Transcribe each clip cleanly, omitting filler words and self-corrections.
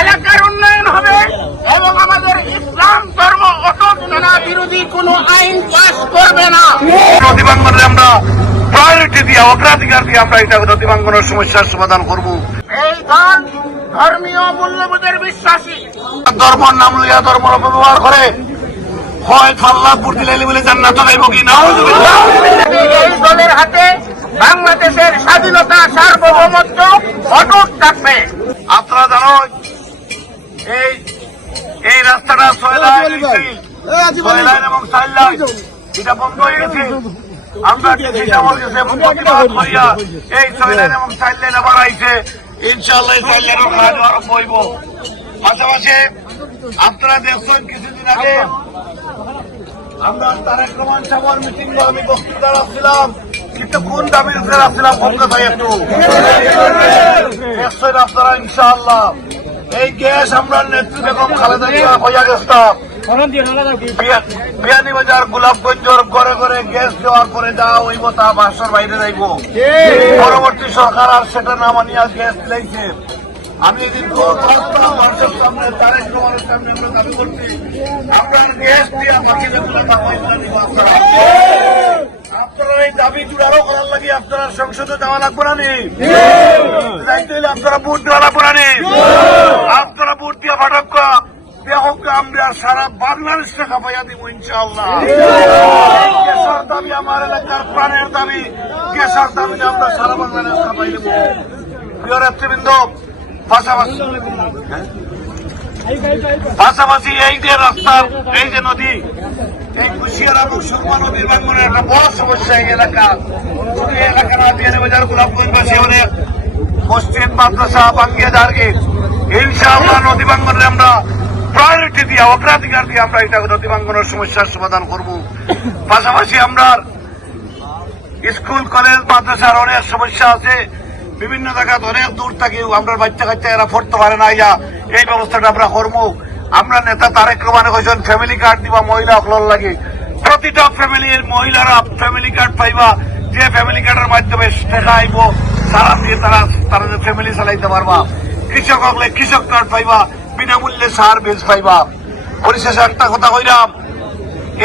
এলাকার উন্নয়ন হবে এবং আমাদের ইসলাম ধর্ম অটল বিরোধী কোনো আইন পাস করবে না। নদী ভাঙ্গনে আমরা প্রায়োরিটি দিয়ে অগ্রাধিকার দিয়ে আমরা এটা নদী ভাঙ্গনের সমস্যার সমাধান করব। এই দল ধর্মীয় মূল্যবোধের বিশ্বাসী, ধর্মের নাম লইয়া ধর্মের অপব্যবহার করে হয় ফাল্লা বুট দিলে বলে জান্নাত যাইব কি না। এই দলের হাতে বাংলাদেশের স্বাধীনতা সার্বভৌমত্ব অটুট থাকবে। আপনারা জানেন এই রাস্তাটা 6 লাইন এবং 4 লাইন এটা বন্ধ হয়ে গেছে। আমরা প্রতিবাদ করিয়া এই 6 লাইন এবং 4 লাইন আবার আইছে। ইনশাআল্লাহ 4 লাইনের কাজ আরম্ভ হইব। পাশাপাশি আপনারা দেখছেন কিছুদিন আগে আমরা তারেক রহমান সাহেবের মিটিং বা আমি বক্তৃতা রাখছিলাম, কিন্তু কোন দাবির উপরে রাখছিলাম কলকাতায় একটু দেখছেন আপনারা। ইনশাআল্লাহ এই গ্যাস আমরা নেত্রী বেগম খালেদা জিয়া হইয়া গেছিলাম। বিয়ানীবাজার গোলাপগঞ্জের ঘরে ঘরে গ্যাস দেওয়ার পরে যা হইব তা বাসার বাইরে যাইব। পরবর্তী সরকার আর সেটা না মানিয়া গ্যাস দিলাইছে। আমি এদিন মানুষের সামনে তারেক রহমানের সামনে আমরা দাবি করছি আমরা গ্যাস দিয়া বাকিদেরগুলো আপনারা এই দাবি জুড়ারও করার লাগে আপনারা সংসদে যাওয়া লাগবে না নি, যাইতে হলে আপনারা ভোট দেওয়া লাগবে না নি। আপনারা ভোট দিয়া পাঠক দেখো আমরা সারা বাংলাদেশ টাকা পাইয়া দিব ইনশাআল্লাহ। গ্যাসের দাবি আমার এলাকার প্রাণের দাবি, গ্যাসের দাবি আমরা সারা বাংলাদেশ টাকা পাই দেব। প্রিয় নেতৃবৃন্দ, পাশাপাশি এই যে রাস্তার এই যে নদী, এই কুশিয়ারা এবং সুরমা নদীর ভাঙ্গনের একটা বড় সমস্যা এই এলাকা। শুধু এই এলাকা না, বিয়ানীবাজার গোলাপগঞ্জবাসী অনেক মসজিদ মাদ্রাসা ভাঙ্গিয়ে যাওয়ার ইনশাআল্লাহ নদী ভাঙ্গনে আমরা প্রায়োরিটি দিয়ে অগ্রাধিকার দিয়ে আমরা এটা নদী ভাঙ্গনের সমস্যার সমাধান করব। পাশাপাশি আমরা স্কুল কলেজ মাদ্রাসার অনেক সমস্যা আছে, বিভিন্ন জায়গায় অনেক দূর থেকে আমরা বাচ্চা কাচ্চা এরা পড়তে পারে না, ইয়া এই ব্যবস্থাটা আমরা করবো। আমরা নেতা তারেক রহমান কইছেন ফ্যামিলি কার্ড দিবা মহিলা হল লাগে, প্রতিটা ফ্যামিলির মহিলারা ফ্যামিলি কার্ড পাইবা, যে ফ্যামিলি কার্ডের মাধ্যমে টাকা আইব তারা দিয়ে তারা ফ্যামিলি চালাইতে পারবা। কৃষক হলে কৃষক কার্ড পাইবা, বিনামূল্যে সার বীজ পাইবা। পরিশেষে একটা কথা কইলাম,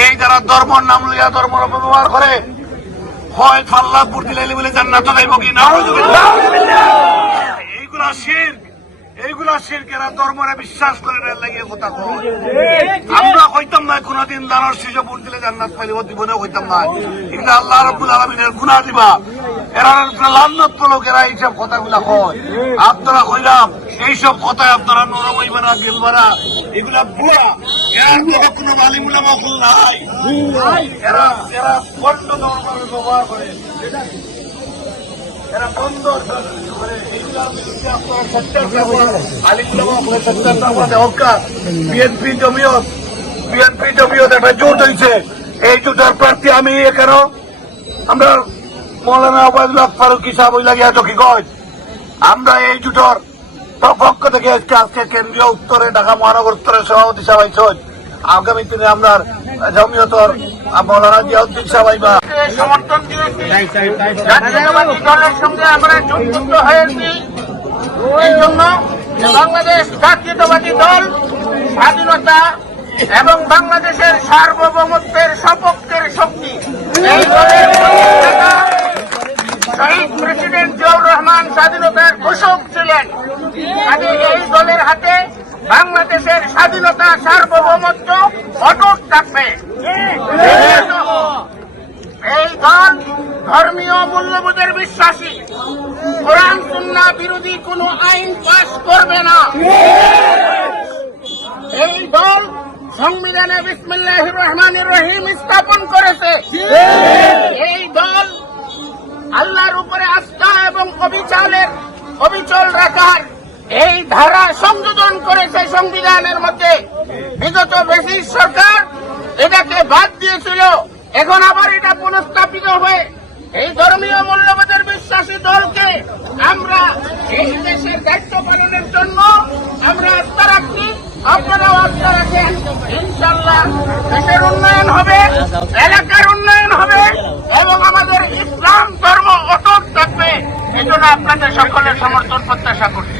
এই যারা ধর্মের নাম লইয়া ধর্মের অপব্যবহার করে হয় ফাল্লা বুট দিলে বলে জান্নাত যাইব কি না। এইগুলা শিরক এরা ধর্মরে বিশ্বাস করে লাগিয়ে কথা কয়। আমরা কইতাম না কোনদিন দানর শিশু ভোট দিলে জান্নাত পাইব, জীবনেও কইতাম না। কিন্তু আল্লাহ রাব্বুল আলামিনের গুনাহ দিবা এরা লান্নত লোক এরা এইসব কথাগুলা কয়। আপনারা কইলাম এইসব কথায় আপনারা নরম হইবে না, গেলবা না, এগুলা বুয়া। এরা কোনো আলিমুল মাকুল নাই, এরা বন্ধ ধর্মের ব্যবহার করে, এরা বন্ধ করে। বিএনপি জমিয়ত একটা জোট হয়েছে, এই জোটের প্রার্থী আমি এখানে আমরা মৌলানা ওবায়দুল্লাহ ফারুকী সাহেব ওই লাগিয়া চকিগঞ্জ আমরা এই জোটের পক্ষ থেকে আজকে কেন্দ্রীয় উত্তরে ঢাকা মহানগর উত্তরের সভাপতি সাহেব আইসন। আগামী দিনে আমরা জমিয়তর মৌলানা জিয়াউদ্দিন সাহেব আইবা সমর্থন দিয়েছি, জাতীয়তাবাদী দলের সঙ্গে আমরা যুক্ত হয়েছি। এই জন্য বাংলাদেশ জাতীয়তাবাদী দল স্বাধীনতা এবং বাংলাদেশের সার্বভৌমত্বের সপক্ষের শক্তি। এই দলের শহীদ প্রেসিডেন্ট জিয়াউর রহমান স্বাধীনতার ঘোষক ছিলেন। এই দলের হাতে বাংলাদেশের স্বাধীনতা সার্বভৌমত্ব অটুট থাকবে। এই দল ধর্মীয় মূল্যবোধের বিশ্বাসী, কোরআন সুন্নাহ বিরোধী কোনো আইন পাস করবে না। এই দল সংবিধানে বিসমিল্লাহির রহমানির রহিম স্থাপন করেছে। এই দল আল্লাহর উপরে আস্থা এবং অবিচল রাখার এই ধারা সংযোজন করেছে সংবিধানের মধ্যে। বিগত ব্রিটিশ সরকার এটাকে বাদ দিয়েছিল, এখন আবার এটা পুনঃস্থাপিত হয়ে এই ধর্মীয় মূল্যবোধের বিশ্বাসী দলকে আমরা এই দেশের দায়িত্ব পালনের জন্য আমরা আস্থা রাখছি। আপনারাও আস্থা রাখেন। ইনশাআল্লাহ দেশের উন্নয়ন হবে, এলাকার উন্নয়ন হবে এবং আমাদের ইসলাম ধর্ম অটুট থাকবে। এজন্য আপনাদের সকলের সমর্থন প্রত্যাশা করছি।